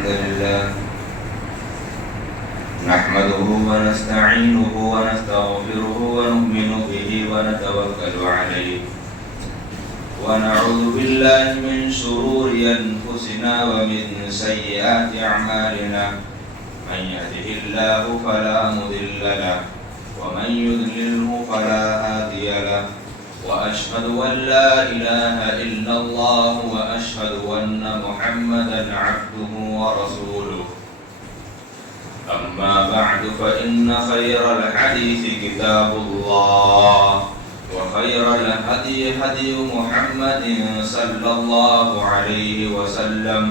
الحمد لله نحمده ونستعينه ونستغفره ونؤمن به ونتوكل عليه ونعوذ بالله من شرور أنفسنا ومن سيئات أعمالنا من يهده الله فلا مضل له ومن يضلله فلا هادي له وأشهد أن لا إله إلا الله وأشهد أن محمدا عبده ورسوله أما بعد فإن خير الحديث كتاب الله وخير الهدي هدي محمد صلى الله عليه وسلم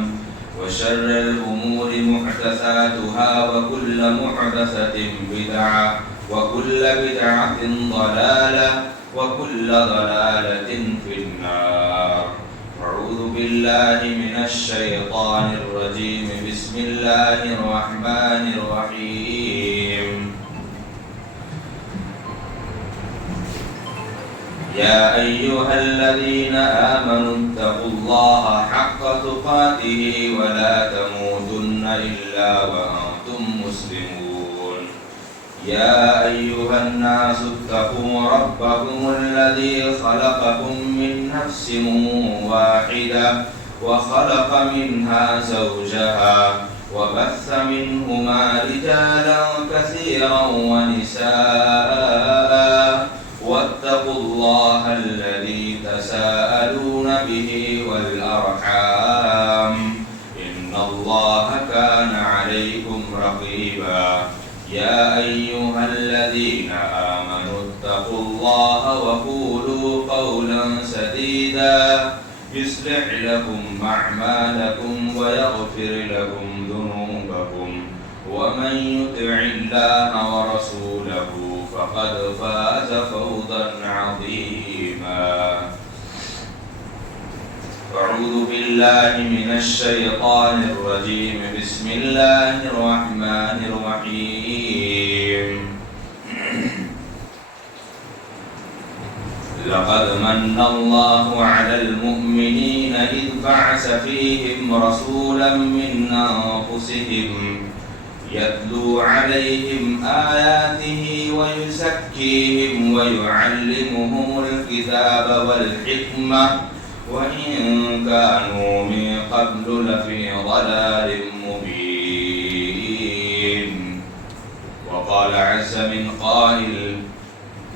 وشر الأمور محدثاتها وكل محدثة بدعة وكل بدعة ضلالة وكل ضلالة في النار. أعوذ بالله من الشيطان الرجيم. بسم الله الرحمن الرحيم. يا أيها الذين آمنوا اتقوا الله حق تقاته ولا تموتن إلا وأنتم مسلمون. يا أيها الناس اتقوا ربكم الذي خلقكم من نفس واحدة وخلق منها زوجها وبث منهما رجالا كثيرا ونساء واتقوا الله الذي تساءلون به والأرحام إن الله كان عليكم رقيبا. يا أيها الذين آمنوا اتقوا الله وقولوا قولا سديدا يصلح لكم أعمالكم ويغفر لكم ذنوبكم ومن يطع الله ورسوله فقد فاز فوزا عظيما. أعوذ بالله من الشيطان الرجيم. بسم الله الرحمن الرحيم. لقد من الله على المؤمنين إذ بعث فيهم رسولا من أنفسهم يتلو عليهم آياته ويزكيهم ويعلمهم الكتاب والحكمة وإن كانوا من قبل لفي ضلال مبين. وقال عز من قائل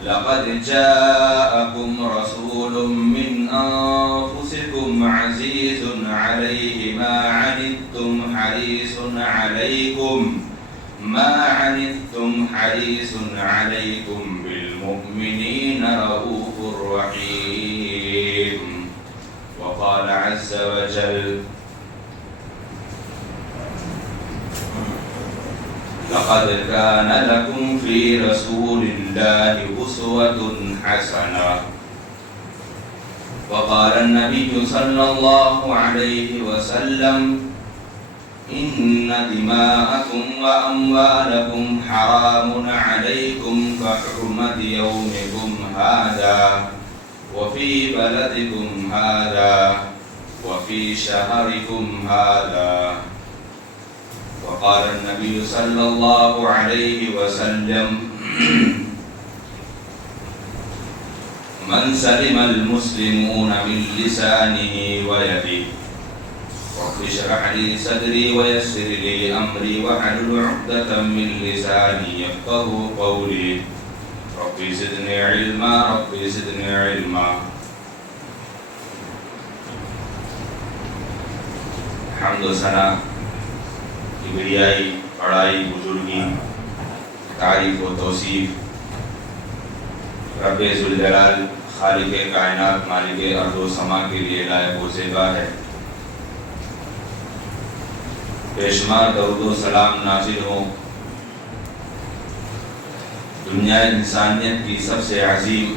لقد جاءكم رسول من أنفسكم عزيز عليه ما عنتم حريص عليكم بالمؤمنين رؤوف رحيم. وقال عز وجل لقد كان لكم في رسول الله أسوة حسنة. وقال النبي صلى الله عليه وسلم إن دماءكم وأموالكم حرام عليكم كحرمة يومكم هذا وفي بلدكم هذا وفي شهركم هذا. وقال النبي صلى الله عليه وسلم من سلم المسلمون من لسانه ويده. رب اشرح لي صدري ويسر لي أمري واحلل عقدة من لساني يفقهوا قولي. رب زدني علما رب زدني علما. حمد و ثنا کبریائی بڑائی بزرگی تعریف و توصیف رب ذوالجلال خالق کائنات مالک ارض و سما کے لیے لائق و زیبا ہے. بے شمار درود و سلام نازل ہوں دنیا انسانیت کی سب سے عظیم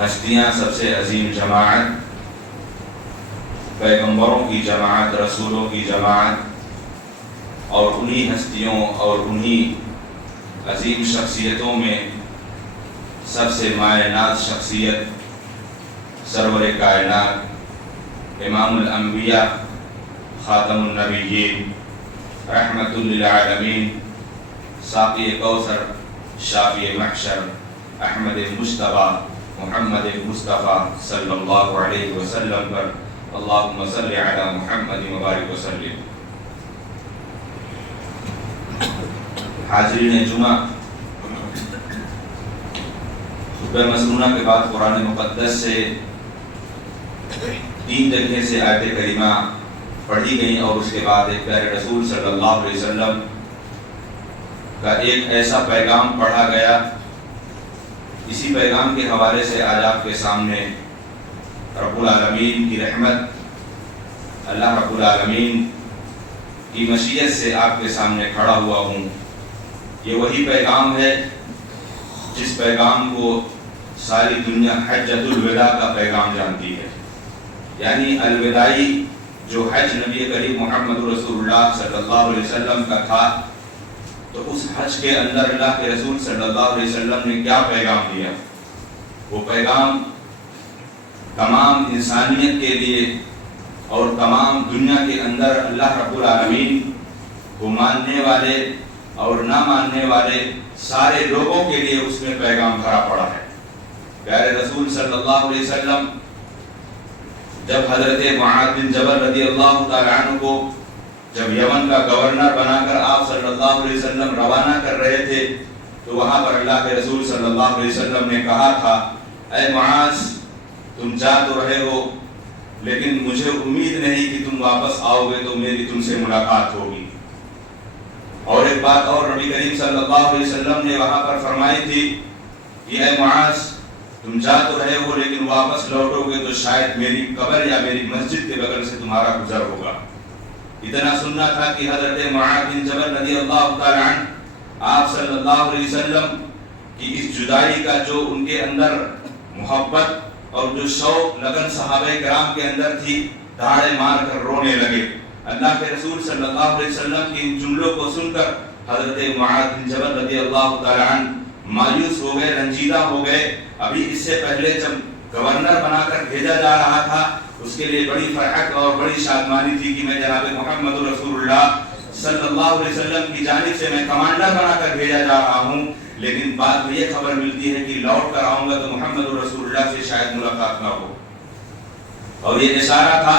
ہستیاں، سب سے عظیم جماعت، پیغمبروں کی جماعت، رسولوں کی جماعت، اور انہی ہستیوں اور انہی عظیم شخصیتوں میں سب سے مایہ ناز شخصیت سرور کائنات امام الانبیاء خاتم النبیین رحمت للعالمین ساقی کوثر شافی محشر احمد مجتبی محمد مصطفیٰ صلی اللہ علیہ وسلم پر اللہم صلی علی محمد مبارک وسلم۔ حاضرین جمعہ، خطبہ مسنونہ کے بعد قرآن مقدس سے 3 جگہ سے آیت کریمہ پڑھی گئیں اور اس کے بعد ایک پیارے رسول صلی اللہ علیہ وسلم کا ایک ایسا پیغام پڑھا گیا۔ اسی پیغام کے حوالے سے آج آپ کے سامنے رب العالمین کی رحمت، اللہ رب العالمین کی مشیت سے آپ کے سامنے کھڑا ہوا ہوں۔ یہ وہی پیغام ہے جس پیغام کو ساری دنیا حجۃ الوداع کا پیغام جانتی ہے، یعنی الوداعی جو حج نبی کریم محمد رسول اللہ صلی اللہ علیہ وسلم کا تھا، تو اس حج کے اندر اللہ کے رسول صلی اللہ علیہ وسلم نے کیا پیغام دیا؟ وہ پیغام تمام انسانیت کے لیے اور تمام دنیا کے اندر اللہ رب العالمین کو ماننے والے اور نہ ماننے والے سارے لوگوں کے لیے اس میں پیغام بھرا پڑا ہے۔ پیارے رسول صلی اللہ علیہ وسلم جب حضرت معاذ بن جبل رضی اللہ تعالیٰ عنہ کو جب یمن کا گورنر بنا کر آپ صلی اللہ علیہ وسلم روانہ کر رہے تھے، تو وہاں پر اللہ کے رسول صلی اللہ علیہ وسلم نے کہا تھا، اے معاذ تم جا تو رہے ہو، لیکن مجھے امید نہیں کہ تم واپس آؤ گے تو میری تم سے ملاقات ہوگی۔ اور ایک بات اور نبی کریم صلی اللہ علیہ وسلم نے وہاں پر فرمائی تھی کہ اے معاذ تم جا تو رہے ہو لیکن واپس لوٹو گے تو شاید میری قبر یا میری مسجد کے بغل سے تمہارا گزر ہوگا۔ اتنا سننا تھا کہ حضرت معاذ بن جبل رضی اللہ تعالی عنہ آپ صلی اللہ علیہ وسلم کی اس جدائی کا جو ان کے اندر محبت اور جو شوق لگن صحابہ کرام کے اندر تھی، دھاڑے مار کر رونے لگے۔ اللہ کے رسول صلی اللہ علیہ وسلم کے ان جملوں کو سن کر حضرت معاذ بن جبل رضی اللہ تعالی عنہ مایوس ہو گئے، رنجیدہ ہو گئے۔ ابھی اس سے پہلے جب گورنر بنا کر بھیجا جا رہا تھا، اس کے لیے بڑی فرحت اور بڑی شادمانی تھی کہ میں جناب محمد رسول اللہ صلی اللہ علیہ وسلم کی جانب سے میں کمانڈر بنا کر بھیجا جا رہا ہوں، لیکن بعد میں یہ خبر ملتی ہے کہ لوٹ کر آؤں گا تو محمد رسول اللہ سے شاید ملاقات نہ ہو۔ اور یہ اشارہ تھا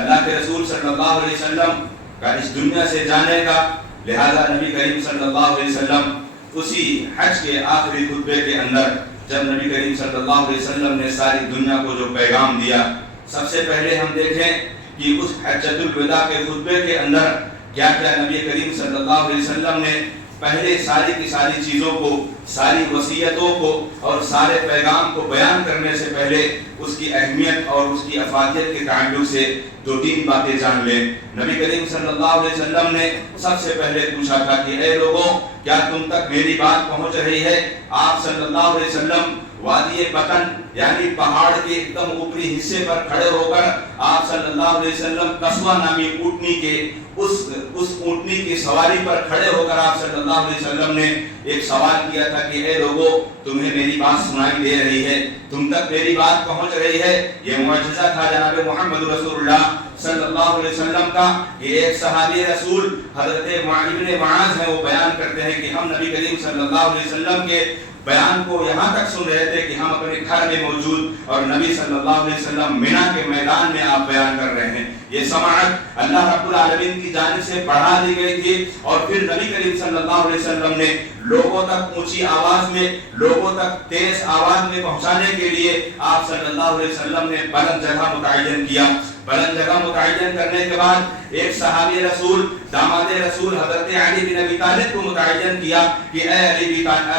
اللہ کے رسول صلی اللہ علیہ وسلم کا اس دنیا سے جانے کا، لہذا نبی کریم صلی اللہ علیہ وسلم اسی حج کے آخری خطبے کے اندر جب نبی کریم صلی اللہ علیہ وسلم نے ساری دنیا کو جو پیغام دیا، سب سے پہلے ہم دیکھیں کہ اس حجۃ الوداع کے خطبے کے اندر کیا کیا نبی کریم صلی اللہ علیہ وسلم نے پہلے ساری کی ساری چیزوں کو، ساری وصیتوں کو اور سارے پیغام کو بیان کرنے سے پہلے اس کی اہمیت اور اس کی افادیت کے تعلق سے 2-3 باتیں جان لیں۔ نبی کریم صلی اللہ علیہ وسلم نے سب سے پہلے پوچھا تھا کہ اے لوگوں، کیا تم تک میری بات پہنچ رہی ہے؟ آپ صلی اللہ علیہ وسلم وادی بطن یعنی پہاڑ کے ایک دم اوپری حصے پر کھڑے ہو کر آپ صلی اللہ علیہ وسلم قصوہ نامی اونٹنی کے اس اونٹنی کی سواری پر کھڑے ہو کر آپ صلی اللہ علیہ وسلم نے ایک سوال کیا تھا کہ اے لوگوں، تمہیں میری بات سنائی دے رہی ہے؟ تم تک میری بات پہنچ رہی ہے؟ یہ معجزہ تھا جناب محمد رسول اللہ صلی اللہ علیہ وسلم کا کہ ایک صحابی رسول حضرت ابن معاذ ہیں، وہ بیان کرتے ہیں کہ ہم نبی کریم صلی اللہ علیہ وسلم کے بیان کو یہاں تک سن رہے تھے کہ ہم اپنے گھر میں موجود اور نبی صلی اللہ علیہ وسلم مینا کے میدان میں آپ بیان کر رہے ہیں۔ یہ سماعت اللہ رب العالمین کی جانب سے بڑھا دی گئی تھی، اور پھر نبی کریم صلی اللہ علیہ وسلم نے لوگوں تک اونچی آواز میں، لوگوں تک تیز آواز میں پہنچانے کے لیے آپ صلی اللہ علیہ وسلم نے بلند جگہ متعین کیا۔ بلند جگہ متعین کرنے کے بعد ایک صحابی رسول داماد رسول حضرت علی بن ابی طالب کو متعین کیا کہ اے علی بن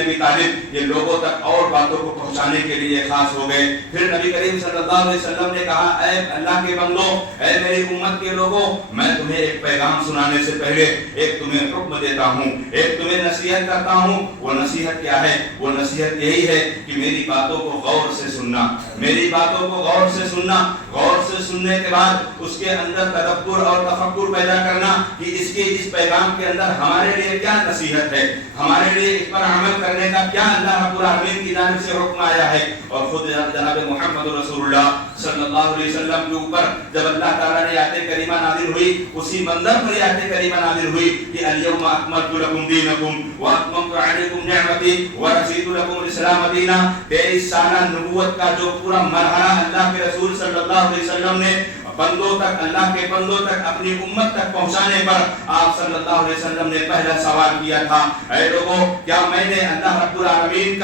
ابی طالب، یہ لوگوں تک اور باتوں کو پہنچانے کے لیے خاص ہو گئے۔ پھر نبی کریم صلی اللہ علیہ وسلم نے کہا، اے اللہ کے بندوں، اے میری امت کے لوگوں، میں تمہیں ایک پیغام سنانے سے پہلے ایک تمہیں حکم دیتا ہوں، ایک تمہیں نصیحت کرتا ہوں۔ وہ نصیحت کیا ہے؟ وہ نصیحت یہی ہے کہ میری باتوں کو غور سے سننا، میری باتوں کو غور سے سننا، غور سے سننے کے بعد اس کے اندر تدبر اور تفکر پیدا کرنا کہ اس پیغام کے اندر ہمارے لیے کیا نصیحت ہے، ہمارے لیے اس پر عمل کرنے کا کیا اللہ رب العالمین کی جانب سے حکم آیا ہے۔ اور خود جناب محمد رسول اللہ صلی اللہ علیہ وسلم کے اوپر جب اللہ تعالیٰ نے آیت کریمہ نازل ہوئی اسی منظر پر آیت کریمہ نازل ہوئی کہ الیوم اکملت لکم دینکم واتممت علیکم نعمتی ورضیت لکم الاسلام دینا. 23 سالہ نبوت کا جو پورا مرحلہ اللہ کے رسول صلی اللہ علیہ وسلم نے بندوں تک, اللہ کے بندوں تک, اپنی امت تک پہنچانے پر آپ صلی اللہ علیہ وسلم نے پہلا سوال کیا تھا, اے لوگوں کیا میں نے اللہ رب العالمین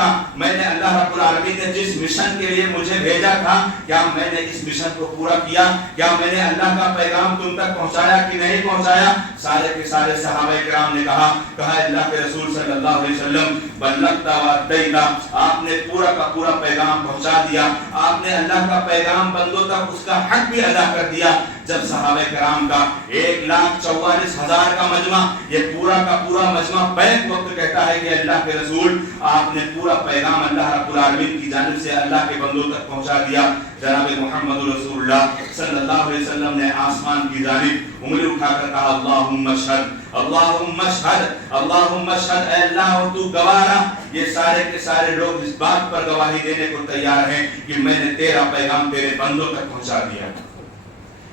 نے جس مشن کے لیے مجھے بھیجا تھا کیا میں نے اس مشن کو پورا کیا؟ کیا میں نے اللہ کا پیغام تم تک پہنچایا کہ نہیں پہنچایا؟ سارے کے سارے صحابہ کرام نے کہا اللہ کے رسول صلی اللہ علیہ وسلم بلغت وادیتا, آپ نے پورا کا پورا پیغام پہنچا دیا, آپ نے اللہ کا پیغام بندوں تک اس کا حق بھی ادا کر دیا. جب صحابہ کرام کا 1,44,000 کا مجمع, یہ پورا کا پورا مجمع بیک وقت کہتا ہے کہ اللہ کے رسول آپ نے پورا پیغام اللہ رب العالمین کی جانب سے اللہ کے بندوں تک پہنچا دیا. جناب محمد رسول اللہ صلی اللہ علیہ وسلم نے آسمان کی جانب انگلی اٹھا کر کہا اللہم اشہد, اللہم اشہد, اللہم اشہد, اے اللہ اور تو گواہ رہا. یہ سارے کے سارے لوگ اس بات پر گواہی دینے کو تیار ہیں کہ میں نے تیرا پیغام تیرے بندوں تک پہنچا دیا.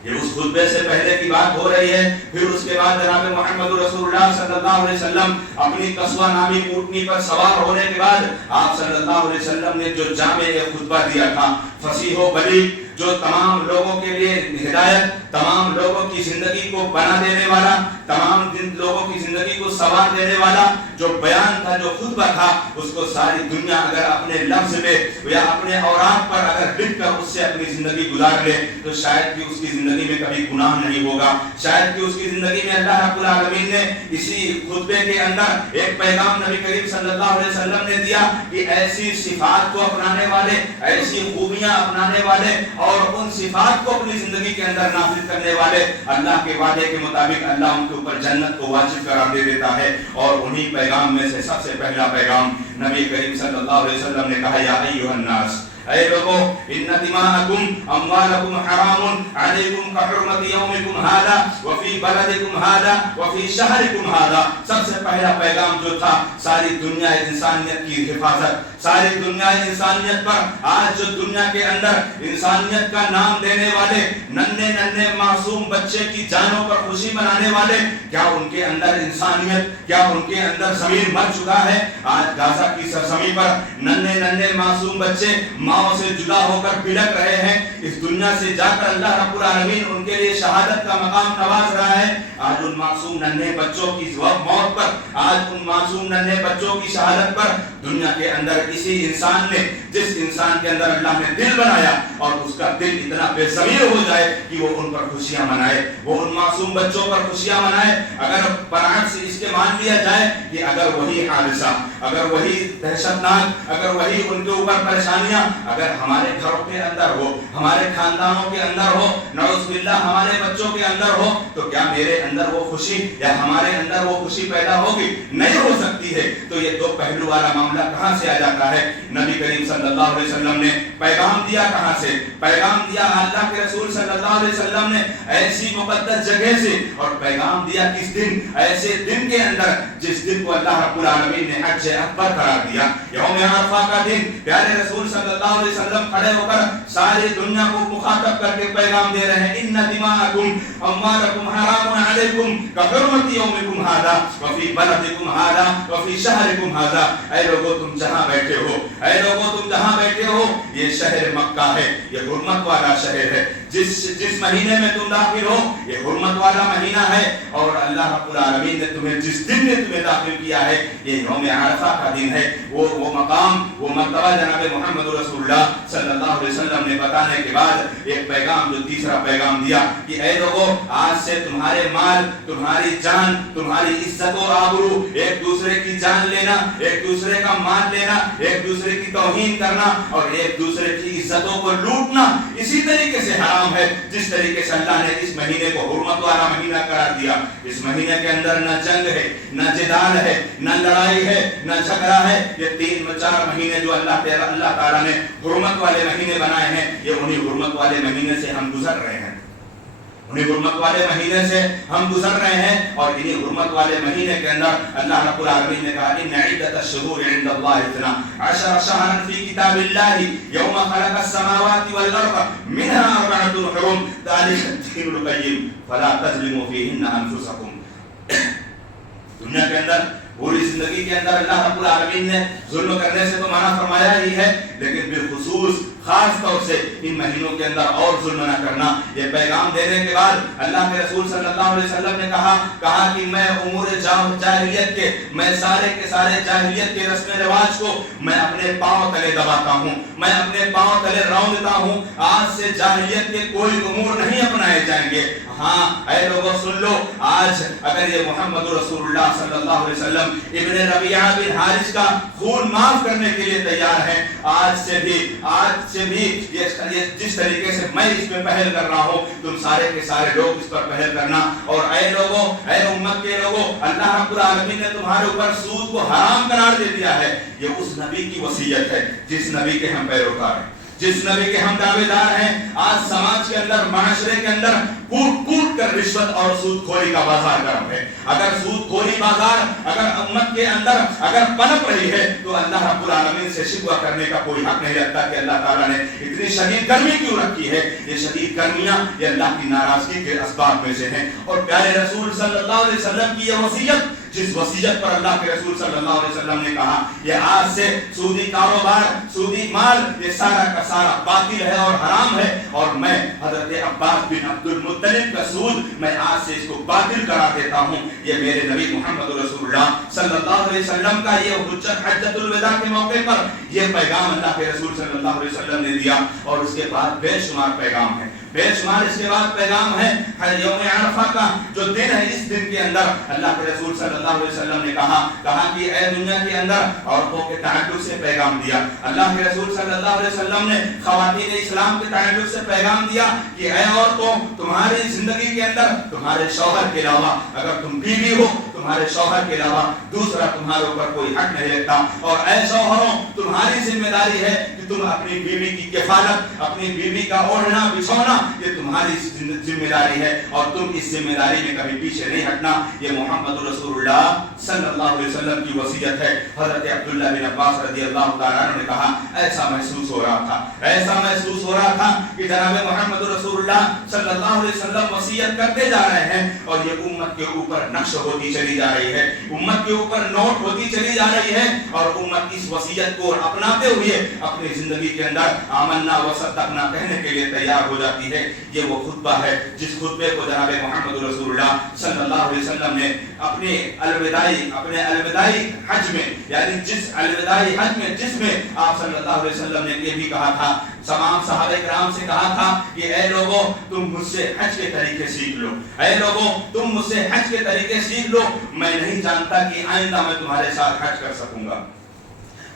یہ اس خطبے سے پہلے کی بات ہو رہی ہے. پھر اس کے بعد جناب محمد رسول اللہ صلی اللہ علیہ وسلم اپنی قصوہ نامی اونٹنی پر سوار ہونے کے بعد آپ صلی اللہ علیہ وسلم نے جو جامع خطبہ دیا تھا, فصیح و بلیغ, جو تمام لوگوں کے لیے ہدایت, تمام لوگوں کی زندگی کو بنا دینے والا, تمام لوگوں کی زندگی کو سنوار دینے والا جو بیان تھا, جو خطبہ تھا, اس کو ساری دنیا اگر اپنے لفظ پہ یا اپنے اوراق پر اگر لکھ کر اس سے اپنی زندگی گزار لے تو شاید کہ اس کی زندگی میں کبھی گناہ نہیں ہوگا. شاید کہ اس کی زندگی میں اللہ رب العالمین نے اسی خطبے کے اندر ایک پیغام نبی کریم صلی اللہ علیہ وسلم نے دیا کہ ایسی صفات کو اپنانے والے, ایسی خوبیاں اپنانے والے اور ان صفات کو اپنی زندگی کے اندر نافذ کرنے والے, اللہ کے وعدے کے مطابق اللہ ان کے اوپر جنت کو واجب قرار دے دیتا ہے. اور انہی پیغام میں سے سب سے پہلا پیغام نبی کریم صلی اللہ علیہ وسلم نے کہا یا ایھا الناس, اے لوگوں, ان دماءکم اموالکم حرام علیکم کحرمت یومکم ھذا وفی بلدکم ھذا وفی شہرکم ھذا. سب سے پہلا پیغام جو تھا ساری دنیا انسانیت کی حفاظت, ساری دنیا انسانیت پر. آج جو دنیا کے اندر انسانیت کا نام دینے والے ننھے ننھے معصوم بچے کی جانوں پر خوشی منانے والے, کیا ان کے اندر انسانیت, کیا ان کے اندر ضمیر مر چکا ہے؟ آج غازہ کی سرزمین پر ننھے ننھے معصوم بچے ماؤں سے جدا ہو کر بلک رہے ہیں. اس دنیا سے جا کر اللہ رب العالمین ان کے لیے شہادت کا مقام نواز رہا ہے. آج ان معصوم ننھے بچوں کی موت پر, آج ان معصوم ننھے بچوں کی شہادت پر دنیا کے اندر اسی انسان نے, جس انسان کے اندر اللہ نے دل بنایا اور اس کا دل اتنا بے ضمیر ہو جائے کہ وہ ان پر خوشیاں منائے, وہ ان معصوم بچوں پر خوشیاں منائے. اگر برعکس اس کے مان لیا جائے کہ اگر وہی حادثہ, اگر وہی دہشتناک, اگر وہی ان کے اوپر پریشانیاں اگر ہمارے گھروں کے اندر ہو, ہمارے خاندانوں کے اندر ہو, نعوذ باللہ ہمارے بچوں کے اندر ہو, تو کیا میرے اندر وہ خوشی یا ہمارے اندر وہ خوشی پیدا ہوگی؟ نہیں ہو سکتی ہے. تو یہ دو پہلو والا معاملہ کہاں سے آ جاتا ہے؟ نبی کریم صلی اللہ علیہ وسلم نے پیغام دیا کہاں سے؟ پیغام دیا اللہ کے رسول صلی اللہ علیہ وسلم نے ایسی مقدس جگہ سے, اور پیغام دیا کس دن؟ ایسے دن کے اندر جس دن کو اللہ رب العالمین نے حج اکبر قرار دیا, یوم عرفہ کا دن. پیارے رسول صلی اللہ علیہ وسلم کھڑے ہو کر ساری دنیا کو مخاطب کر کے پیغام دے رہے ہیں ان دماءکم اموالکم حرام علیکم کحرمت یومکم ھذا وفی بلدکم ھذا وفی شہرکم ھذا. اے لوگوں تم جہاں بیٹھے ہو, اے لوگوں تم جہاں بیٹھے ہو, یہ شہر مکہ ہے, یہ حرمت والا شہر ہے. جس مہینے میں تم داخل ہو یہ حرمت والا مہینہ ہے, اور اللہ رب العالمین نے تمہیں جس دن میں تمہیں داخل کیا ہے یہ یوم عرفہ کا دن ہے. وہ مقام, وہ مرتبہ جناب محمد رسول اللہ صلی اللہ علیہ وسلم نے بتانے کے بعد ایک پیغام, جو تیسرا پیغام دیا کہ اے لوگوں, آج سے تمہارے مال, تمہاری جان, تمہاری عزت و آبرو, ایک دوسرے کی جان لینا, ایک دوسرے کا مال لینا, ایک دوسرے کی توہین کرنا اور ایک دوسرے کی عزتوں کو لوٹنا اسی طریقے سے حرام ہے جس طریقے سے اللہ نے اس مہینے کو حرمت والا مہینہ قرار دیا. اس مہینے کے اندر نہ جنگ ہے, نہ جدال ہے, نہ لڑائی ہے, نہ جھگڑا ہے. یہ 3-4 مہینے جو اللہ تعالیٰ نے حرمت والے مہینے بنائے ہیں, یہ انہی حرمت والے مہینے سے ہم گزر رہے ہیں. انہیں حرمت والے مہینے سے ہم گزر رہے ہیں، اور انہیں حرمت والے مہینے کے اندر اللہ رب العالمین نے کہا ان عدت الشہور عند اللہ 12 شہرا فی کتاب اللہ یوم خلق السماوات والارض منها 4 حرم ذلک الدین القیم فلا تظلموا فیہن انفسکم۔ دنیا کے اندر پوری زندگی کے اندر اللہ رب العالمین نے ظلم کرنے سے تو منع فرمایا ہی ہے، لیکن بالخصوص خاص طور سے ان مہینوں کے اندر اور ظلم نہ کرنا۔ یہ پیغام دینے کے بعد اللہ کے رسول صلی اللہ علیہ وسلم نے کہا کہ میں امور جاہلیت کے، میں سارے کے سارے جاہلیت کے رسم رواج کو میں اپنے پاؤں تلے دباتا ہوں، میں اپنے پاؤں تلے روندا ہوں۔ آج سے جاہلیت کے کوئی امور نہیں اپنائے جائیں گے۔ ہاں اے لوگوں سن لو، آج اگر یہ محمد رسول اللہ صلی اللہ علیہ وسلم ابن ربیعہ بن حارث کا خون معاف کرنے کے لیے تیار ہیں، آج سے بھی یہ جس طریقے سے میں اس میں پہل کر رہا ہوں، تم سارے کے سارے لوگ اس پر پہل کرنا۔ اور اے لوگوں، اے امت کے لوگوں، اللہ رب العالمین نے تمہارے اوپر سود کو حرام قرار دے دیا ہے۔ یہ اس نبی کی وصیت ہے جس نبی کے ہم پیروکار ہیں، جس نبی کے ہم دعوے دار ہیں۔ آج سماج کے اندر، معاشرے کے اندر کوٹ کر رشوت اور سود خوری کا بازار گرم ہے۔ اگر سود خوری بازار اگر امت کے اندر اگر پنپ رہی ہے تو اللہ رب العالمین سے شکوہ کرنے کا کوئی حق نہیں رکھتا کہ اللہ تعالیٰ نے اتنی شدید گرمی کیوں رکھی ہے۔ یہ شدید گرمیاں یہ اللہ کی ناراضگی کے اسباب میں سے ہیں۔ اور پیارے رسول صلی اللہ علیہ وسلم کی یہ وصیت، جس وصیت پر اللہ کے رسول صلی اللہ علیہ وسلم نے کہا یہ آج سے سودی کاروبار، سودی مال، یہ سارا کا سارا باطل ہے اور حرام ہے، اور میں حضرت عباس بن عبد المطلب کا سود میں آج سے اس کو باطل قرار دیتا ہوں۔ یہ میرے نبی محمد رسول اللہ صلی اللہ علیہ وسلم کا یہ حجت حجت الوداع کے موقع پر یہ پیغام اللہ کے رسول صلی اللہ علیہ وسلم نے دیا، اور اس کے بعد بے شمار پیغام ہے، بے شمار اس کے بعد پیغام ہے۔ یوم عرفہ کا جو دن ہے، اس دن کے اندر اللہ کے رسول صلی اللہ علیہ وسلم نے کہا کہ اے دنیا کے اندر عورتوں کے تعلق سے پیغام دیا۔ اللہ کے رسول صلی اللہ علیہ وسلم نے خواتین اسلام کے تعلق سے پیغام دیا کہ اے عورتوں، تمہاری زندگی کے اندر تمہارے شوہر کے علاوہ، اگر تم بیوی ہو، تمہارے شوہر کے علاوہ دوسرا تمہارے اوپر کوئی حق نہیں رکھتا، اور اے شوہروں، تمہاری ذمہ داری ہے کہ تم اپنی بیوی کی کفالت، اپنی بیوی کا اوڑھنا بچھونا، یہ تمہاری ذمہ داری ہے، اور تم اس ذمہ داری میں کبھی پیچھے نہیں ہٹنا۔ یہ محمد رسول اللہ صلی اللہ علیہ وسلم کی وصیت ہے۔ حضرت عبداللہ بن عباس رضی اللہ تعالیٰ عنہ نے کہا ایسا محسوس ہو رہا تھا کہ جناب محمد رسول اللہ صلی اللہ علیہ وسلم وصیت کرتے جا رہے ہیں، اور یہ امت کے اوپر نقش ہوتی چلی جا رہی ہے، امت کے اوپر نوٹ ہوتی چلی جا رہی ہے، اور امت اس وصیت کو اپناتے ہوئے اپنی زندگی کے اندر آمنا و صدقنا کہنے کے لیے تیار ہو جاتی ہے۔ یہ وہ خطبہ ہے جس خطبے کو جناب محمد رسول اللہ صلی اللہ علیہ وسلم نے اپنے الوداعی حج میں، یعنی جس الوداعی حج میں جس میں آپ صلی اللہ علیہ وسلم نے یہ بھی کہا تھا، تمام صحابہ کرام سے کہا تھا کہ اے لوگوں، تم مجھ سے حج کے طریقے سیکھ لو، اے لوگوں، تم مجھ سے حج کے طریقے سیکھ لو۔ میں نہیں جانتا کہ آئندہ میں تمہارے ساتھ حج کر سکوں گا،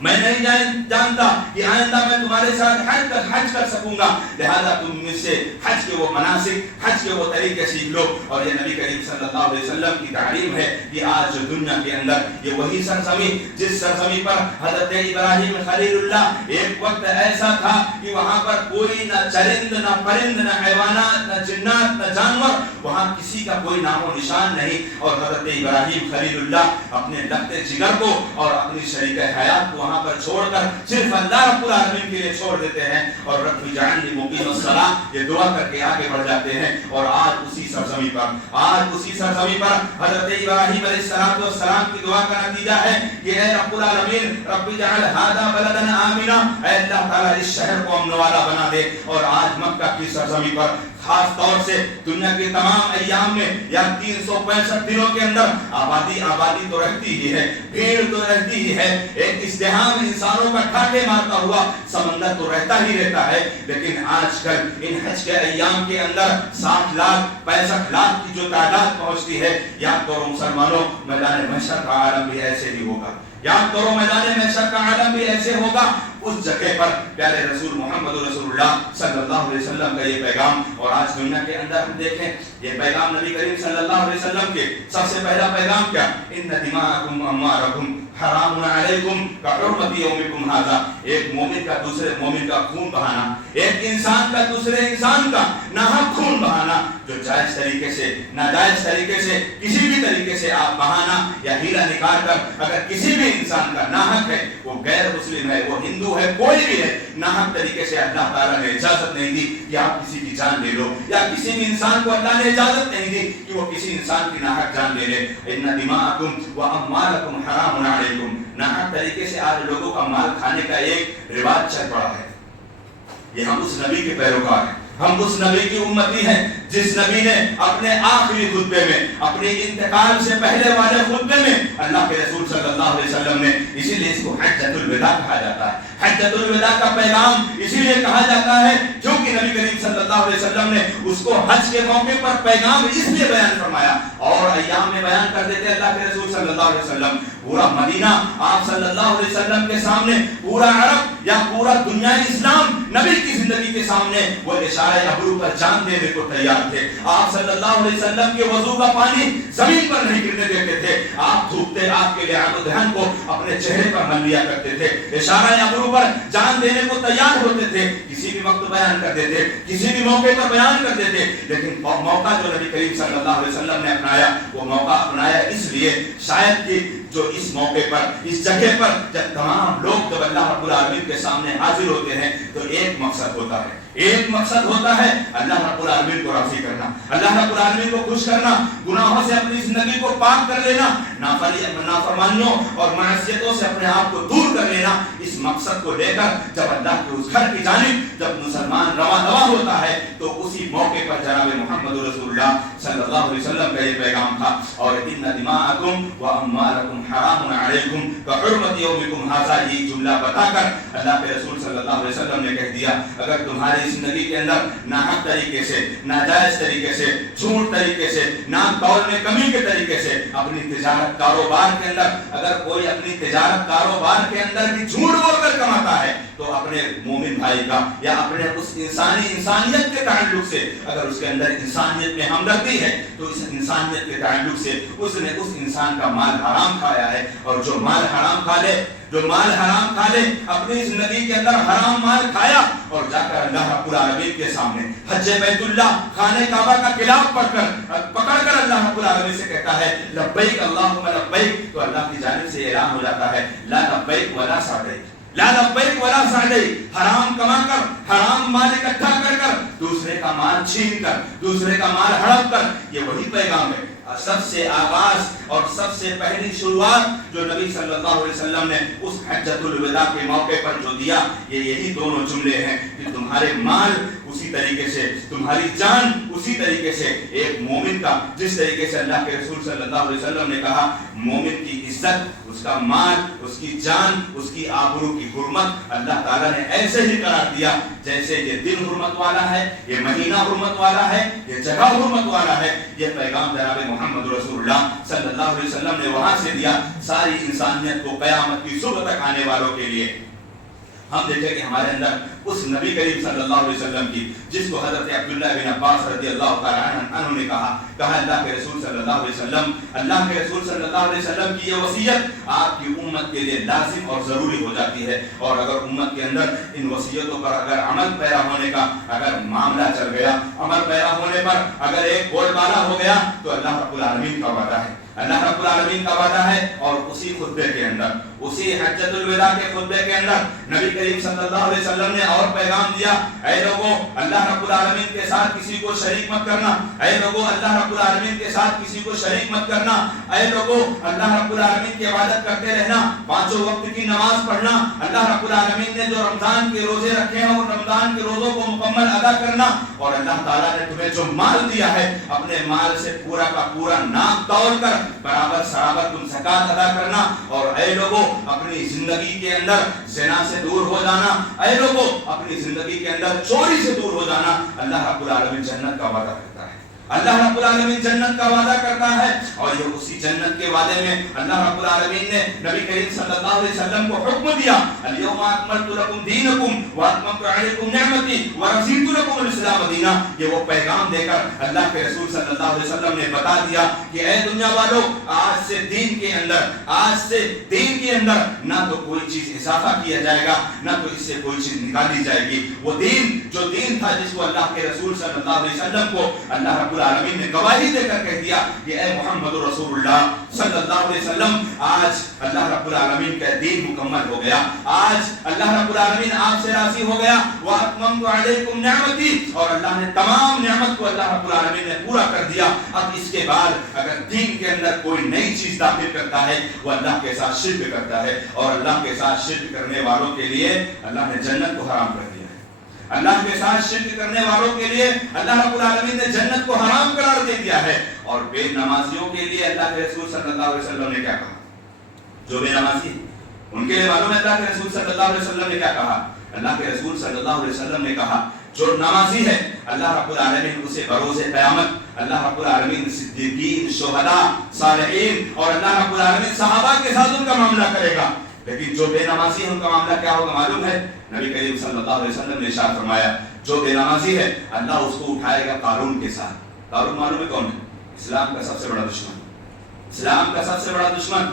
میں نہیں جانتا کہ آئندہ میں تمہارے ساتھ حج کر سکوں گا، لہذا تم مجھ سے حج کے وہ مناسک، حج کے وہ طریقے سیکھ لو۔ اور یہ نبی کریم صلی اللہ علیہ وسلم کی تعلیم ہے کہ آج دنیا کے اندر یہ وہی سرزمین جس سرزمین پر حضرت ابراہیم خلیل اللہ ایک وقت ایسا تھا کہ وہاں پر کوئی نہ چرند نہ پرند نہ حیوانات نہ جنات نہ جانور، وہاں کسی کا کوئی نام و نشان نہیں، اور حضرت ابراہیم خلیل اللہ اپنے لخت جگر کو اور اپنی شریک حیات کو وہاں پر چھوڑ کر صرف اللہ رب العالمین کے لیے چھوڑ دیتے ہیں، اور رب اجعلنی مقیم الصلاۃ یہ دعا کر کے آگے بڑھ جاتے ہیں۔ اور آج اسی سرزمین پر حضرت ابراہیم علیہ السلام کی دعا کا نتیجہ ہے کہ اے رب العالمین رب اجعل ھذا بلدا آمنا، اے اللہ تعالیٰ اس شہر کو امن والا بنا دے۔ اور آج مکہ کی سرزمین پر خاص طور سے دنیا کے تمام ایام میں یا 365 دنوں کے اندر آبادی تو رہتی ہی ہے، بھیڑ تو رہتی ہی ہے، ایک ازدحام انسانوں کا ٹھاٹھے مارتا ہوا سمندر تو رہتا ہی رہتا ہے، لیکن آج کل ان حج کے ایام کے اندر 60 لاکھ 65 لاکھ کی جو تعداد پہنچتی ہے، یاد کرو مسلمانوں، میدان محشر کا عالم بھی ایسے ہی ہوگا، یاد کرو میدان محشر کا عالم بھی ایسے ہوگا۔ اس جگہ پر پیارے رسول محمد رسول اللہ صلی اللہ علیہ وسلم کا یہ پیغام، اور آج دنیا کے اندر ہم دیکھیں یہ پیغام نبی کریم صلی اللہ علیہ وسلم کے سب سے پہلا پیغام کیا؟ ان دماءکم اموالکم حرام علیکم کحرمت یومکم ھذا، ایک مومن کا دوسرے مومن کا خون بہانا، ایک انسان کا دوسرے انسان کا ناحق خون بہانا جو جائز طریقے سے ناجائز طریقے سے کسی بھی طریقے سے آپ بہانہ یا ہیلا نکال کر اگر کسی بھی انسان کا ناحق ہے، وہ غیر مسلم ہے، وہ ہندو ہے، کوئی بھی ہے، ناحق طریقے سے اللہ تعالیٰ نے اجازت نہیں دی کہ آپ کسی کی جان لے لو، یا کسی بھی انسان کو اللہ نے اجازت نہیں دی کہ وہ کسی انسان کی ناحق جان لے لے۔ ان دماءکم و اموالکم حرام علیکم، ناحق طریقے سے آج لوگوں کا مال کھانے کا ایک رواج چل پڑا ہے۔ یہ ہم اس نبی کے پیروکار ہیں، ہم اس نبی کی امتی ہیں جس نبی نے اپنے آخری خطبے میں، اپنے انتقال سے پہلے والے خطبے میں اللہ کے رسول صلی اللہ علیہ وسلم نے، اسی لیے اس کو حجۃ الوداع کہا جاتا ہے، حجۃ الوداع کا پیغام اسی لیے کہا جاتا ہے کیونکہ نبی کریم صلی اللہ علیہ وسلم نے اس کو حج کے موقع پر پیغام اس لیے بیان فرمایا، اور ایام میں بیان کر دیتے اللہ کے رسول صلی اللہ علیہ وسلم۔ پورا مدینہ آپ صلی اللہ علیہ وسلم کے سامنے، پورا عرب یا پورا دنیا اسلام نبی کی زندگی کے سامنے وہ اشارہ ابرو پر جان دینے کو تیار تھے۔ آپ صلی اللہ علیہ وسلم کے وضو کا پانی زمین پر نہیں گرنے دیتے تھے، آپ دھوپتے آپ کے لحاظ و دہن کو اپنے چہرے پر مل لیا کرتے تھے، اشارہ ابرو پر جان دینے کو تیار ہوتے تھے، کسی بھی وقت بیان کر دیتے، کسی بھی موقع پر بیان کر دیتے، لیکن موقع جو نبی کریم صلی اللہ علیہ وسلم نے اپنایا، وہ موقع اپنایا اس لیے شاید کہ جو اس موقع پر، اس جگہ پر جب تمام لوگ جب اللہ رب العالمین کے سامنے حاضر ہوتے ہیں تو ایک مقصد ہوتا ہے، ایک مقصد ہوتا ہے اللہ رب العالمین کو راضی کرنا، اللہ رب العالمین کو خوش کرنا، گناہوں سے اپنی زندگی کو پاک کر لینا، نافرمانیوں اور معصیتوں سے اپنے آپ کو دور کر لینا۔ اس مقصد کو لے کر جب اللہ کے اس گھر کی جانب جب مسلمان رواں دوا ہوتا ہے تو اسی موقع پر جناب محمد رسول اللہ صلی اللہ علیہ وسلم کا یہ پیغام تھا، اور ان دماءکم و اموالکم حرام علیکم کحرمت یومکم ھذا، یہ جملہ بتا کر اللہ کے رسول صلی اللہ علیہ وسلم نے کہہ دیا اگر تمہاری زندگی کے اندر ناحق طریقے سے، ناجائز طریقے سے، جھوٹ طریقے سے، نام تول میں کمی کے طریقے سے اپنی تجارت کاروبار کے اندر اگر کوئی اپنی تجارت کاروبار کے اندر بھی جھوٹ بول کر کماتا ہے تو اپنے مومن بھائی کا یا اپنے اس انسانیت کے تعلق سے اگر اس کے اندر انسانیت میں ہمدردی ہے تو اس انسانیت کے تعلق سے اس نے اس انسان کا مال حرام کھایا ہے، اور جو مال حرام کھا لے، جو مال حرام کھا لے، اپنی زندگی کے اندر حرام مال کھایا اور جا کر اللہ رب العالمین کے سامنے حج بیت اللہ خانہ کعبہ کا خلاف پکڑ کر اللہ رب العالمین سے کہتا ہے لبیک اللہم لبیک، تو اللہ کی جانب سے اعلان ہو جاتا ہے لا لبیک ولا سعدیک، لا لبیک ولا سعدیک، حرام کما کر، حرام مال اکٹھا کر کر، دوسرے کا مال چھین کر، دوسرے کا مال ہڑپ کر، یہ وہی پیغام ہے۔ سب سے آغاز اور سب سے پہلی شروعات جو نبی صلی اللہ علیہ وسلم نے اس حجۃ الوداع کے موقع پر جو دیا، یہ یہی دونوں جملے ہیں کہ تمہارے مال اسی طریقے سے، تمہاری جان اسی طریقے سے، ایک مومن کا جس طریقے سے اللہ کے رسول صلی اللہ علیہ وسلم نے کہا مومن کی عزت، اس کا مال، اس کی جان، اس کی آبرو کی حرمت اللہ تعالیٰ نے ایسے ہی قرار دیا جیسے یہ دن حرمت والا ہے، یہ مہینہ حرمت والا ہے، یہ جگہ حرمت والا ہے۔ یہ پیغام جناب محمد رسول اللہ صلی اللہ علیہ وسلم نے وہاں سے دیا ساری انسانیت کو قیامت کی صبح تک آنے والوں کے لیے۔ ہم دیکھیں کہ ہمارے اندر اس نبی کریم صلی اللہ علیہ وسلم کی جس کو حضرت عبداللہ بن عباس رضی اللہ تعالیٰ عنہ نے کہا اللہ کے رسول صلی اللہ علیہ وسلم، اللہ کے رسول صلی اللہ علیہ وسلم کی یہ وصیت آپ کی امت کے لیے لازم اور ضروری ہو جاتی ہے، اور اگر امت کے اندر ان وصیتوں پر اگر عمل پیرا ہونے کا اگر معاملہ چل گیا، عمل پیرا ہونے پر اگر ایک بول بالا ہو گیا تو اللہ رب العالمین کا وعدہ ہے، اللہ رب العالمین کا وعدہ ہے، اور اسی خطبے کے اندر، اسی حجۃ الوداع کے خطبے کے اندر نبی کریم صلی اللہ علیہ وسلم نے اور پیغام دیا، اے لوگوں اللہ رب العالمین کے ساتھ کسی کو شریک مت کرنا، اے لوگوں اللہ رب العالمین کے ساتھ کسی کو شریک مت کرنا، اے لوگوں اللہ رب العالمین کی عبادت کرتے رہنا، پانچوں وقت کی نماز پڑھنا، اللہ رب العالمین نے جو رمضان کے روزے رکھے ہیں اور رمضان کے روزوں کو مکمل ادا کرنا، اور اللہ تعالیٰ نے تمہیں جو مال دیا ہے اپنے مال سے پورا کا پورا ناپ تول کر برابر سرابر تم زکات ادا کرنا، اور اے لوگوں اپنی زندگی کے اندر زنا سے دور ہو جانا، اے لوگوں اپنی زندگی کے اندر چوری سے دور ہو جانا۔ اللہ رب العالمین جنت کا وعدہ کرتا ہے، اللہ رب العالمین جنت کا وعدہ کرتا ہے، اور اور یہ اسی جنت کے وعدے میں اللہ رب العالمین نے نبی کریم صلی اللہ علیہ وسلم کو حکم دیا الیوم اکملت لکم دینکم واتممت علیکم نعمتی ورضیت لکم الاسلام دینا. یہ وہ پیغام دے کر اللہ کے رسول صلی اللہ علیہ وسلم نے بتا دیا کہ اے دنیا والو، آج سے دین کے اندر نہ تو کوئی چیز اضافہ کیا جائے گا، نہ تو اس سے کوئی چیز نکالی جائے گی. وہ دین جو دین تھا جس کو اللہ کے رسول صلی اللہ علیہ وسلم کو اللہ رب العالمین نے گواہی دے کر کہہ دیا کہ اے محمد رسول اللہ صلی اللہ علیہ وسلم، آج اللہ رب العالمین کا دین مکمل ہو گیا، آج اللہ رب العالمین آپ سے راضی ہو گیا. وَأَتْمَمْتُ عَلَيْكُمْ نِعْمَتِي، اور اللہ نے تمام نعمت کو اللہ رب العالمین نے پورا کر دیا. اب اس کے بعد اگر دین کے اندر کوئی نئی چیز داخل کرتا ہے وہ اللہ کے ساتھ شرک کرتا ہے، اور اللہ کے ساتھ شرک کرنے والوں کے لیے اللہ نے جنت کو حرام کر دیا ہے. اللہ کے ساتھ شرک کرنے والوں کے لیے اللہ رب العالمین نے جنت کو حرام قرار دے دیا ہے. اور بے نمازیوں کے لیے اللہ کے رسول صلی اللہ علیہ وسلم نے کیا کہا؟ جو بے نمازی ان کے لیے معلوم ہے اللہ کے رسول صلی اللہ علیہ وسلم نے کیا کہا؟ اللہ کے رسول صلی اللہ علیہ وسلم نے کہا جو نمازی ہے اللہ رب العالمین اسے بروز قیامت اللہ رب العالمین صدیقین، شہداء، صالحین اور اللہ رب العالمین صحابہ کے ساتھ ان کا معاملہ کرے گا. لیکن جو بے نمازی ہے ان کا معاملہ کیا ہوگا معلوم ہے؟ نبی کریم صلی اللہ علیہ وسلم نے ارشاد فرمایا جو بے نمازی ہے اللہ اس کو اٹھائے گا قارون کے ساتھ. قارون معلوم ہے کون ہے؟ اسلام کا سب سے بڑا دشمن. اسلام کا سب سے بڑا دشمن.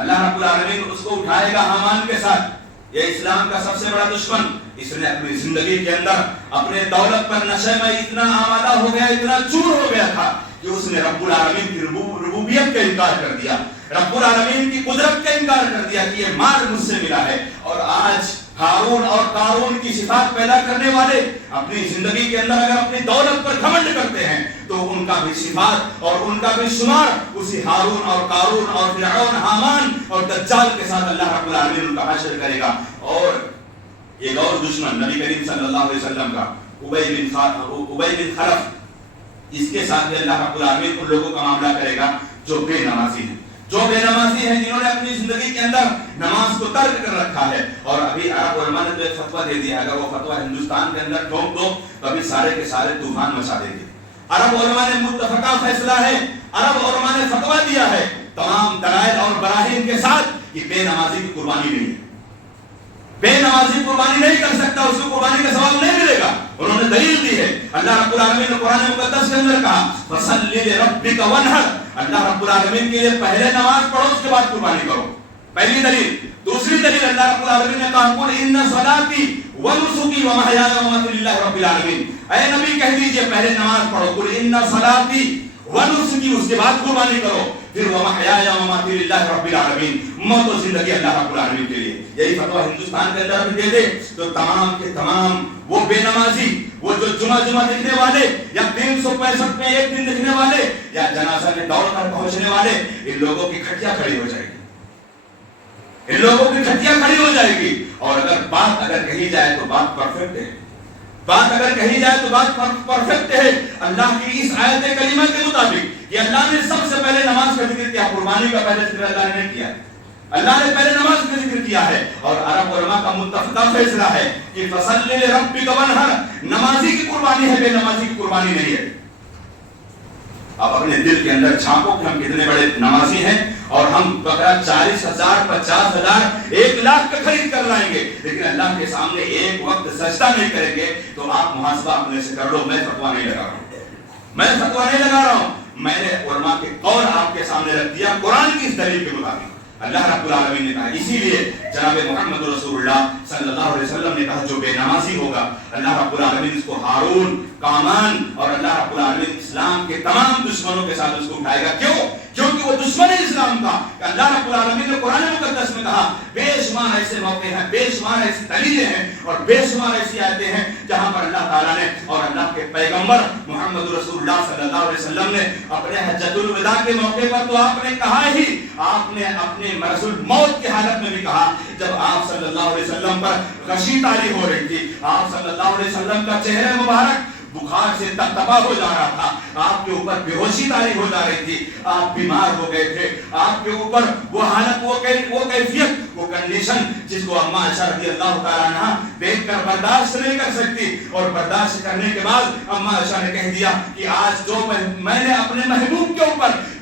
اللہ رب العالمین اس کو اٹھائے گا حامان کے ساتھ. یہ اسلام کا سب سے بڑا دشمن. اس نے اپنی زندگی کے اندر اپنے دولت پر نشے میں اتنا آمادہ ہو گیا، اتنا چور ہو گیا تھا کہ اس نے رب العالمین کی ربوبیت کا انکار کر دیا، رب العالمین کی قدرت کا انکار کر دیا کہ یہ مال مجھ سے ملا ہے. اور آج ہارون اور قارون کی صفات پیدا کرنے والے اپنی زندگی کے اندر اگر اپنی دولت پر گھمنڈ کرتے ہیں تو ان کا بھی صفات اور ان کا بھی شمار اسی ہارون اور قارون اور فرعون، حامان اور دجال کے ساتھ اللہ رب العالمین ان کا حشر کرے گا. اور ایک اور دشمن نبی کریم صلی اللہ علیہ وسلم کا ابی بن خلف، اس کے ساتھ بھی اللہ رب العالمین ان لوگوں کا معاملہ کرے گا جو بے نمازی ہیں، جنہوں نے اپنی زندگی کے اندر نماز کو ترک کر رکھا ہے. اور ابھی عرب علماء نے تو ایک فتویٰ دے دیا، اگر وہ فتویٰ ہندوستان کے اندر ٹھوک دو تو ابھی سارے کے سارے طوفان مچا دیں گے. عرب علماء نے متفقہ فیصلہ ہے، عرب علماء نے فتویٰ دیا ہے تمام دلائل اور براہین کے ساتھ کہ بے نمازی کی قربانی نہیں ہے. بے نمازی قربانی نہیں کر سکتا، اس کو قربانی کا ثواب نہیں ملے گا. انہوں نے دلیل دی ہے. اللہ رب العالمین نے قرآن مقدس کے اندر کہا فَصَلِّ لِرَبِّكَ وَانْحَرْ، اللہ رب العالمین کے لیے پہلے نماز پڑھو اس کے بعد قربانی کرو. پہلی دلیل. دوسری دلیل اللہ رب العالمین نے کہا قُلْ إِنَّ صَلَاتِي وَنُسُكِي وَمَحْيَايَ وَمَمَاتِي لِلَّهِ رَبِّ الْعَالَمِينَ. اے نبی کہہ دیجئے پہلے نماز پڑھو قُلْ إِنَّ صَلَاتِي وَنُسُكِي، اس کے بعد قربانی کرو. پھر وَمَحْيَايَ وَمَمَاتِي لِلَّهِ رَبِّ الْعَالَمِينَ، موت و زندگی اللہ رب العالمین کے لیے. یہی فتویٰ ہندوستان کے اندر بھی دے دے تو تمام کے تمام وہ بے نمازی، وہ جو جمعہ دکھنے والے یا 365 میں ایک دن دکھنے والے یا جنازہ میں دوڑ کر پہنچنے والے، ان لوگوں کی کھٹیاں کھڑی ہو جائے گی، ان لوگوں کی کھٹیاں کھڑی ہو جائے گی. اور اگر کہی جائے تو بات پرفیکٹ ہے، بات اگر کہی جائے تو بات پرفیکٹ ہے. اللہ کی اس آیت کریمہ کے مطابق کہ اللہ نے سب سے پہلے نماز کا ذکر کیا، قربانی کا پہلے ذکر اللہ نے نہیں کیا. اللہ نے پہلے نماز کا ذکر کیا ہے. اور عرب علماء کا متفقہ فیصلہ ہے کہ فَصَلِّ لِرَبِّكَ وَانْحَرْ، نمازی کی قربانی ہے، بے نمازی کی قربانی نہیں ہے. آپ اپنے دل کے اندر جھانکو کہ ہم کتنے بڑے نمازی ہیں اور ہم بکرا 40,000 50,000 1,00,000 کا خرید کر لائیں گے، لیکن اللہ کے سامنے ایک وقت سجدہ نہیں کریں گے. تو آپ محاسبہ اپنے سے کر لو. میں فتویٰ نہیں لگا رہا ہوں، میں نے علماء کے قول آپ کے سامنے رکھ دیا قرآن کی اس دلیل کے مطابق. اللہ رب العالمین نے کہا، اسی لیے جناب محمد رسول اللہ صلی اللہ علیہ وسلم نے کہا جو بے نمازی ہوگا اللہ رب العالمین اس کو ہارون، قامان اور اللہ رب العالمین اسلام کے تمام دشمنوں کے ساتھ اس کو اٹھائے گا. کیونکہ وہ دشمن اسلام کا. اللہ رب العالمین نے قرآن مقدس میں کہا بے شمار ایسے موقع ہیں، بے شمار ایسی دلیلیں ہیں اور بے شمار ایسی آیتیں ہیں جہاں پر اللہ تعالیٰ نے اور اللہ کے پیغمبر محمد رسول اللہ صلی اللہ علیہ وسلم نے اپنے حجۃ الوداع کے موقع پر تو آپ نے کہا ہی، آپ نے اپنے مرض الموت کی حالت میں بھی کہا جب آپ صلی اللہ علیہ وسلم پر غشی طاری ہو رہی تھی، آپ صلی اللہ علیہ وسلم کا چہرہ مبارک بخار سے تباہ ہو جا رہا تھا، آپ کے اوپر بے ہوشی طاری ہو جا رہی تھی، آپ بیمار ہو گئے تھے، آپ کے اوپر وہ حالت، وہ کیفیت، وہ کنڈیشن جس کو اماں عائشہ رضی اللہ تعالیٰ عنہا دیکھ کر برداشت نہیں کر سکتی. اور برداشت کرنے کے بعد اماں عائشہ نے کہہ دیا کہ آج جو میں نے اپنے محبوب کے اوپر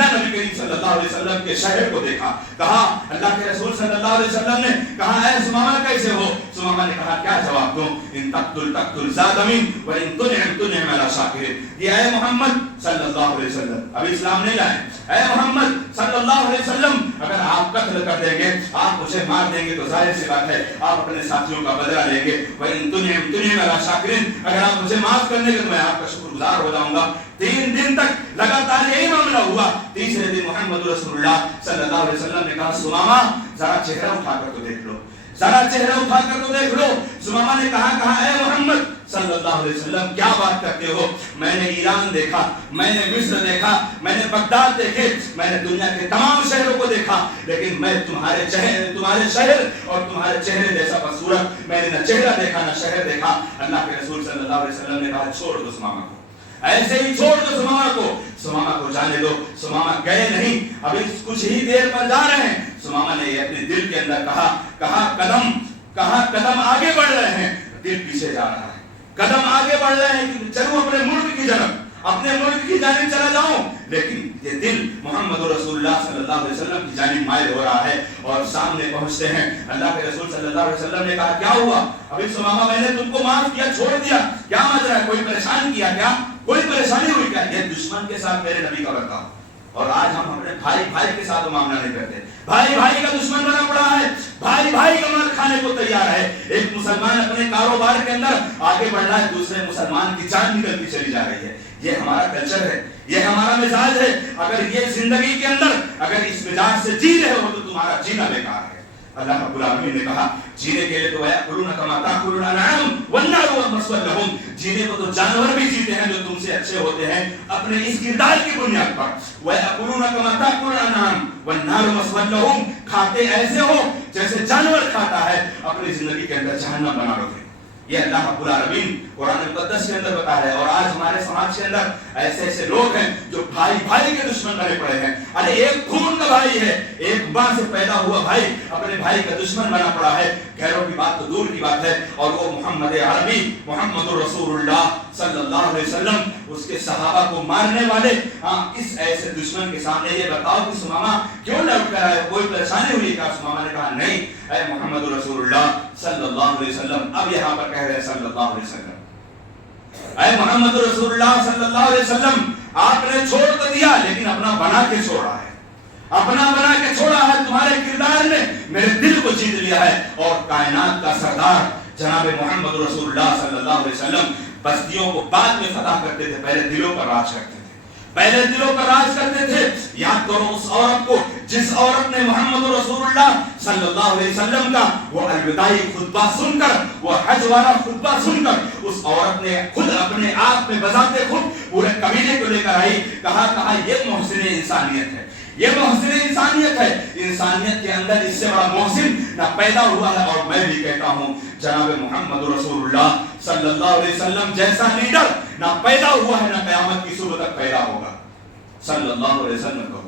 نہ نبی کریم صلی اللہ علیہ وسلم کے شہر کو دیکھا. کہا اللہ کے رسول صلی اللہ علیہ وسلم نے کہا اے سمامہ کیسے ہو؟ سمامہ نے کہا کیا جواب دوں؟ ان تقتل زادمین و ان تنعم علی شاکر. یہ اے محمد صلی اللہ علیہ وسلم ابھی اسلام نہیں لائے. اے محمد صلی اللہ علیہ وسلم اگر آپ قتل کر دیں گے, آپ مجھے مار دیں گے تو ظاہر سی بات ہے آپ اپنے ساتھیوں کا بدلہ لیں گے. وَإِن تُنْعِمْ عَلَىٰ شَاكِرٍ اگر آپ مجھے معاف کرنے کے تو میں آپ کا شکر گزار ہو جاؤں گا. 3 دن تک لگاتار یہی معاملہ ہوا. تیسرے دن محمد رسول اللہ صلی اللہ علیہ وسلم نے کہا سمامہ ذرا چہرہ اٹھا کر تو دیکھ لو, ذرا چہرہ اٹھا کر تو دیکھ لو. سمامہ نے کہا اے محمد صلی اللہ علیہ وسلم کیا بات کرتے ہو؟ میں نے ایران دیکھا, میں نے مصر دیکھا, میں نے بغداد دیکھے, میں نے دنیا کے تمام شہروں کو دیکھا, لیکن میں تمہارے شہر اور تمہارے چہرے جیسا بدصورت میں نے نہ چہرہ دیکھا نہ شہر دیکھا. اللہ کے رسول صلی اللہ علیہ وسلم نے کہا چھوڑ دو سمامہ کو, ایسے ہی چھوڑ دو سمامہ کو جانے دو. سمامہ گئے نہیں, ابھی کچھ ہی دیر پر جا رہے ہیں. سمامہ نے اپنے دل کے اندر کہا قدم آگے بڑھ رہے ہیں, دل پیچھے جا رہا ہے. قدم آگے بڑھ رہے ہیں کہ چلو اپنے ملک کی جانب, اپنے ملک کی جانب چلا جاؤں, لیکن یہ دل محمد رسول اللہ صلی اللہ علیہ وسلم کی جانب مائل ہو رہا ہے. اور سامنے پہنچتے ہیں. اللہ کے رسول صلی اللہ علیہ وسلم نے کہا کیا ہوا؟ ابھی سمامہ میں نے تم کو معاف کیا, چھوڑ دیا, کیا ماجرا ہے؟ کوئی پریشان کیا کیا؟ کوئی پریشانی ہوئی کیا؟ یہ دشمن کے ساتھ میرے نبی کا برتاؤ. اور آج ہم اپنے بھائی کے ساتھ معاملہ نہیں کرتے. بھائی کا دشمن بنا پڑا ہے, بھائی کا مال کھانے کو تیار ہے. ایک مسلمان اپنے کاروبار کے اندر آگے بڑھ رہا ہے, دوسرے مسلمان کی جان نکلتی چلی جا رہی ہے. یہ ہمارا کلچر ہے, یہ ہمارا مزاج ہے. اگر یہ زندگی کے اندر اگر اس مزاج سے جی رہے ہو تو تمہارا جینا بیکار ہے. اللہ رب العالمین نے کہا جینے کے لیے تو وَيَأْكُلُونَ كَمَا تَأْكُلُ الْأَنْعَامُ وَالنَّارُ مَثْوًى لَهُمْ, جینے کو تو جانور بھی جیتے ہیں جو تم سے اچھے ہوتے ہیں اپنے اس کردار کی بنیاد پر. وَيَأْكُلُونَ كَمَا تَأْكُلُ الْأَنْعَامُ وَالنَّارُ مَثْوًى لَهُمْ, کھاتے ایسے ہو جیسے جانور کھاتا ہے, اپنی زندگی کے اندر جہنم بنا لو گے. یہ اللہ رب العالمین قرآن مقدس کے اندر بتا ہے. اور آج ہمارے سماج کے اندر ایسے لوگ ہیں جو بھائی کے دشمن بنے پڑے ہیں. ارے ایک خون کا بھائی ہے, ایک ماں سے پیدا ہوا بھائی اپنے بھائی کا دشمن بنا پڑا ہے. غیروں کی بات تو دور کی بات ہے, اور وہ محمد عربی محمد رسول اللہ صلی اللہ علیہ وسلم اس کے صحابہ کو مارنے والے اس ایسے دشمن کے سامنے یہ بتاؤ کہ سمامہ کیوں لوٹ کر آئے, کوئی پریشانی ہوئی کیا؟ سمامہ نے کہا نہیں اے محمد رسول اللہ صلی اللہ علیہ وسلم. اب یہاں پر کہہ رہے ہیں صلی اللہ علیہ وسلم, اے محمد رسول اللہ صلی اللہ علیہ وسلم آپ نے چھوڑ تو دیا لیکن اپنا بنا کے چھوڑا ہے, اپنا بنا کے چھوڑا ہے. تمہارے کردار نے میرے دل کو جیت لیا ہے. اور کائنات کا سردار جناب محمد رسول اللہ صلی اللہ علیہ وسلم بستیوں کو بعد میں فتح کرتے تھے, پہلے دلوں پر راج کرتے تھے. یاد کرو اس عورت کو جس عورت نے محمد رسول اللہ صلی اللہ علیہ وسلم کا وہ الوداعی خطبہ سن کر, وہ حج والا خطبہ سن کر اس عورت نے خود اپنے آپ میں بذات خود پورے قبیلے کو لے کر آئی. کہا یہ محسن انسانیت ہے, یہ محسن انسانیت ہے. انسانیت کے اندر اس سے بڑا محسن نہ پیدا ہوا ہے. اور میں بھی کہتا ہوں جناب محمد رسول اللہ صلی اللہ علیہ وسلم جیسا لیڈر نہ پیدا ہوا ہے نہ قیامت کی صبح تک پیدا ہوگا. صلی اللہ علیہ وسلم کو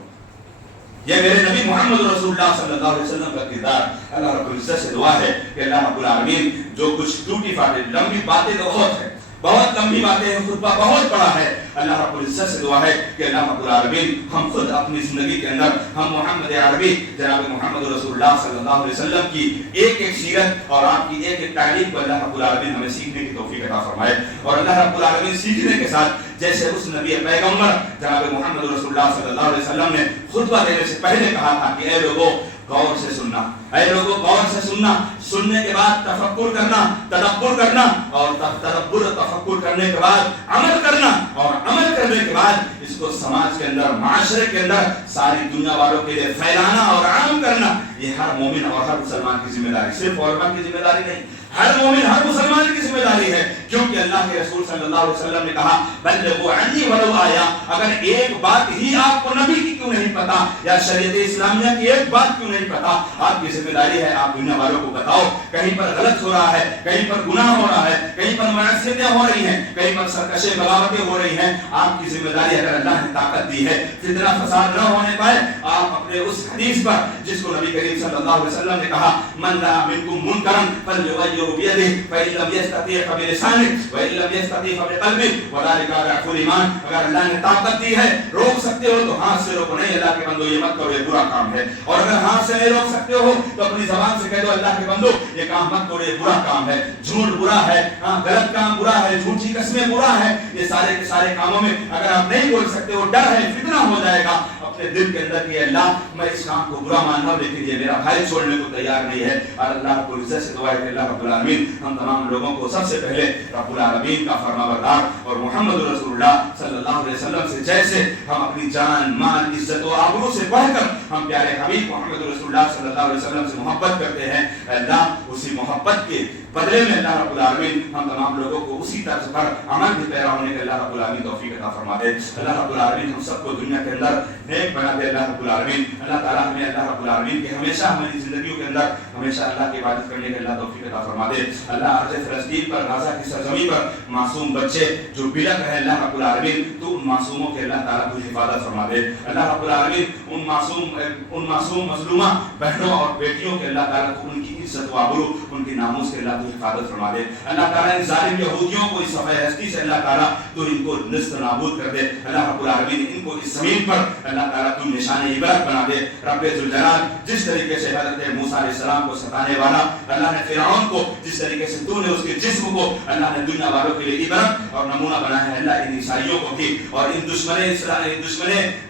یہ میرے نبی محمد رسول اللہ صلی اللہ علیہ وسلم کا کردار. اللہ رب العزت سے دعا ہے کہ اللہ رب العالمین جو کچھ ٹوٹی پھاٹی لمبی باتیں تو بہت ہیں, بہت لمبی باتیں ہیں, خطبہ بہت بڑا ہے. اللہ رب العزت سے دعا ہے کہ اللہ رب العالمین ہم خود اپنی زندگی کے اندر ہم محمد عربی جناب محمد رسول اللہ صلی اللہ علیہ وسلم کی ایک سیرت اور آپ کی ایک تعلیم کو اللہ رب العالمین ہمیں سیکھنے کی توفیق عطا فرمائے. اور اللہ رب العالمین سیکھنے کے ساتھ جیسے اس نبی پیغمبر جناب محمد رسول اللہ صلی اللہ علیہ وسلم نے خطبہ دینے سے پہلے کہا تھا کہ اے لوگوں غور سے سننا, اے لوگوں غور سے سننا, سننے کے بعد تفکر کرنا, تدبر کرنا, اور تدبر تفکر کرنے کے بعد عمل کرنا, اور عمل کرنے کے بعد اس کو سماج کے اندر معاشرے کے اندر ساری دنیا والوں کے لیے پھیلانا اور عام کرنا. یہ ہر مومن اور ہر مسلمان کی ذمہ داری, صرف علماء کی ذمہ داری نہیں, ہر مومن ہر مسلمان کی ذمہ داری ہے. کیونکہ اللہ کے رسول صلی اللہ علیہ وسلم نے کہا بلغوا عنی ولو آیا, اگر ایک بات ہی آپ کو نبی کی کیوں نہیں پتا یا شریعت اسلامیہ کی ایک بات کیوں نہیں پتا, آپ کی ذمہ داری ہے آپ دنیا والوں کو بتاؤ. کہیں پر غلط ہو رہا ہے, کہیں پر گناہ ہو رہا ہے, کہیں پر معصیتیں ہو رہی ہیں, کہیں پر سرکشیں بغاوتیں ہو رہی ہیں, آپ کی ذمہ داری اگر اللہ نے طاقت دی ہے فتنہ فساد نہ ہونے پائے, آپ اپنے اس حدیث پر جس کو نبی کریم صلی اللہ علیہ وسلم نے کہا من رأى منکم منکرا فلیغیرہ بیدہ فإن لم یستطع فبلسانہ, وَإِن لَّمْ يَسْتَطِعْ فَبِقَلْبِهِ وَذَلِكَ أَضْعَفُ الْإِيمَانِ. اگر اللہ نے طاقت دی ہے روک سکتے ہو تو ہاتھ سے روکو. نہیں اللہ کے بندو یہ مت کرو یہ برا کام ہے. اور اگر ہاتھ سے نہیں روک سکتے ہو تو اپنی زبان سے کہہ دو اللہ کے بندو یہ کام مت کرو یہ برا کام ہے. جھوٹ برا ہے, غلط کام برا ہے, جھوٹی قسمیں برا ہے. یہ سارے کے سارے کاموں میں اگر آپ نہیں بول سکتے ہو, ڈر ہے, فتنہ ہو جائے گا اپنے دل کے اندر کہ اللہ میں اس کام کو برا مان رہا ہوں لیکن یہ میرا بھائی چھوڑنے کو تیار نہیں ہے. اور اللہ رب العزت سے دعا ہے کہ اللہ رب العالمین ہم تمام لوگوں کو سب سے پہلے رب العالمین کا فرما بردار اور محمد رسول اللہ صلی اللہ علیہ وسلم سے جیسے ہم اپنی جان مال عزت و آبرو سے بڑھ کر ہم پیارے حبیب محمد رسول اللہ صلی اللہ علیہ وسلم سے محبت کرتے ہیں, اللہ اسی محبت کے بدلے میں اللہ رب العالمین ہم تمام لوگوں کو اسی طرز پر عمل کی پیرا ہونے کے اللہ رب العالمین توفیق عطا فرما دے. اللہ رب العالمین ہم سب کو دنیا کے اندر نیک بنا دے. اللہ رب العالمین اللہ تعالیٰ ہمیں اللہ رب العالمین کے ہمیشہ ہماری زندگیوں کے اندر ہمیشہ اللہ کی عبادت کرنے کے اللہ توفیق عطا فرما دے. اللہ ارض فلسطین پر غزہ کی سرزمین پر معصوم بچے جو بلک رہے اللہ رب العالمین تو ان معصوموں کے اللہ تعالیٰ کو حفاظت فرما دے. اللہ رب العالمین ان معصوم مظلومہ بہنوں اور بیٹیوں کے اللہ تعالیٰ کو ان کی عزت و آبرو ان کی ناموس کے اللہ تو حفاظت فرما دے. اللہ تعالیٰ ان ظالم یہودیوں کو اس صفحہ ہستی سے اللہ تعالیٰ تو ان کو نست نابود کر دے. اللہ رب العالمین ان کو اس زمین پر اللہ تعالیٰ تو نشان عبرت بنا دے. رب ذوالجلال جس طریقے سے حضرت موسیٰ علیہ السلام کو ستانے والا اللہ نے فرعون کو جس طریقے سے تو نے اس کے جسم کو اللہ نے دنیا والوں کے لیے عبرت اور نمونہ بنا ہے, اللہ ان عیسائیوں کو بھی اور ان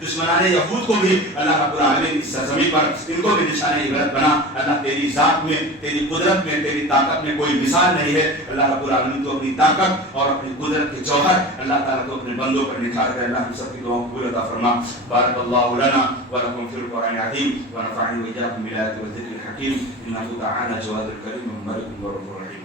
دشمنان یہود کو بھی اللہ رب العالمین اس سرزمین پر ان کو بھی نشان عبرت بنا. اللہ تیری ذات میں تیری قدرت میں تیری طاقت میں کوئی مثال نہیں ہے. اللہ رب العالمین تو اپنی طاقت اور اپنی قدرت کے جوہر اللہ تعالیٰ کو اپنے بندوں پر نکھار کر اللہ ہم سب کی دعاؤں کو قبول عطا فرما. بارک اللہ لنا ولکم فی القرآن العظیم ونفعنی وإیاکم بالآیات والذکر الحکیم انہ تعالی جواد الکریم ملک ورب الرحیم.